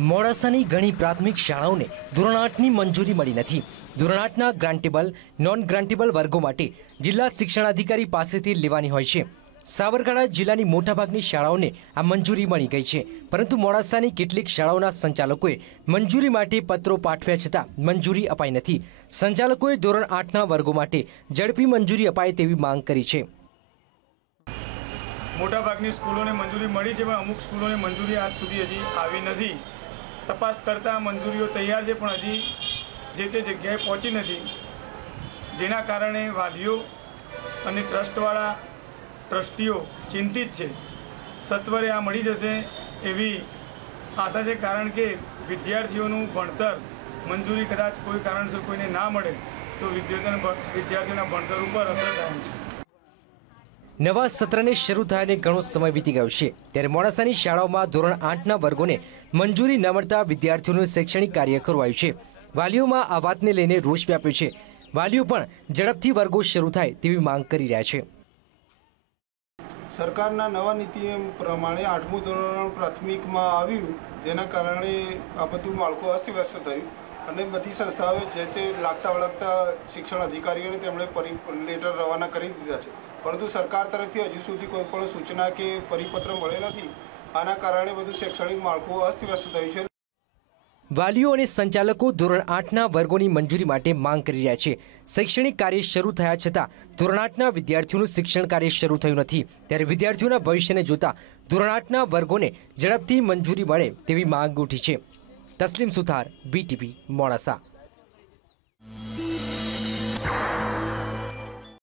મોડાસાની ઘણી પ્રાથમિક શાળાઓને ધોરણ આઠની મંજૂરી મળી નથી. ધોરણ આઠના ગ્રાન્ટેબલ નોન ગ્રાન્ટેબલ વર્ગો માટે જિલ્લા શિક્ષણાધિકારી પાસેથી લેવાની હોય છે. સાબરકાંઠા જિલ્લાની મોટાભાગની શાળાઓને આ મંજૂરી મળી ગઈ છે. પરંતુ મોડાસાની કેટલીક શાળાઓના સંચાલકોએ મંજૂરી માટે પત્રો પાઠવ્યા છતાં મંજૂરી અપાઈ નથી. સંચાલકોએ ધોરણ આઠના વર્ગો માટે ઝડપી મંજૂરી અપાય તેવી માંગ કરી છે. મોટાભાગની સ્કૂલોને મંજૂરી મળી છે, પણ અમુક સ્કૂલોને મંજૂરી આજ સુધી હજી આવી નથી. તપાસ કરતાં મંજૂરીઓ તૈયાર છે, પણ હજી જે તે જગ્યાએ પહોંચી નથી. જેના કારણે વાલીઓ અને ટ્રસ્ટવાળા ટ્રસ્ટીઓ ચિંતિત છે. સત્વરે આ મળી જશે એવી આશા છે, કારણ કે વિદ્યાર્થીઓનું ભણતર મંજૂરી કદાચ કોઈ કારણસર કોઈને ના મળે, તો વિદ્યાર્થીઓના વિદ્યાર્થીઓના ભણતર ઉપર અસર થાય છે. નવા સત્રને શરૂ થયાને ઘણો સમય વીતી ગયો છે. ત્યારે મોડાસાની શાળાઓમાં ધોરણ આઠના વર્ગોને મંજૂરી ન મળતા વિદ્યાર્થીઓનું શૈક્ષણિક કાર્ય કરવાયું છે. વાલીઓમાં આ વાતને લઈને રોષ વ્યાપ્યો છે. વાલીઓ પણ ઝડપથી વર્ગો શરૂ થાય તેવી માંગ કરી રહ્યા છે. સરકારના નવા નીતિ પ્રમાણે આઠમું ધોરણ પ્રાથમિકમાં આવ્યું, જેના કારણે આ બધું માળખું અસ્તવ્યસ્ત થયું. અને બધી સંસ્થાઓએ જે તે લાગતા વળગતા શિક્ષણ અધિકારીઓને તેમણે પરી, લેટર રવાના કરી દીધા છે. પરંતુ સરકાર તરફથી હજુ સુધી કોઈ પણ સૂચના કે પરિપત્ર મળે નથી. આના કારણે બધું શૈક્ષણિક માળખું અસ્તવ્યસ્ત થયું છે. વાલીઓ અને સંચાલકો ધોરણ આઠના વર્ગોની મંજૂરી માટે માંગ કરી રહ્યા છે. શૈક્ષણિક કાર્ય શરૂ થયા છતાં ધોરણ આઠના વિદ્યાર્થીઓનું શિક્ષણ કાર્ય શરૂ થયું નથી. ત્યારે વિદ્યાર્થીઓના ભવિષ્યને જોતા ધોરણ આઠના વર્ગોને ઝડપથી મંજૂરી મળે તેવી માંગ ઉઠી છે. તસ્લીમ સુથાર બીટીપી મોડાસા.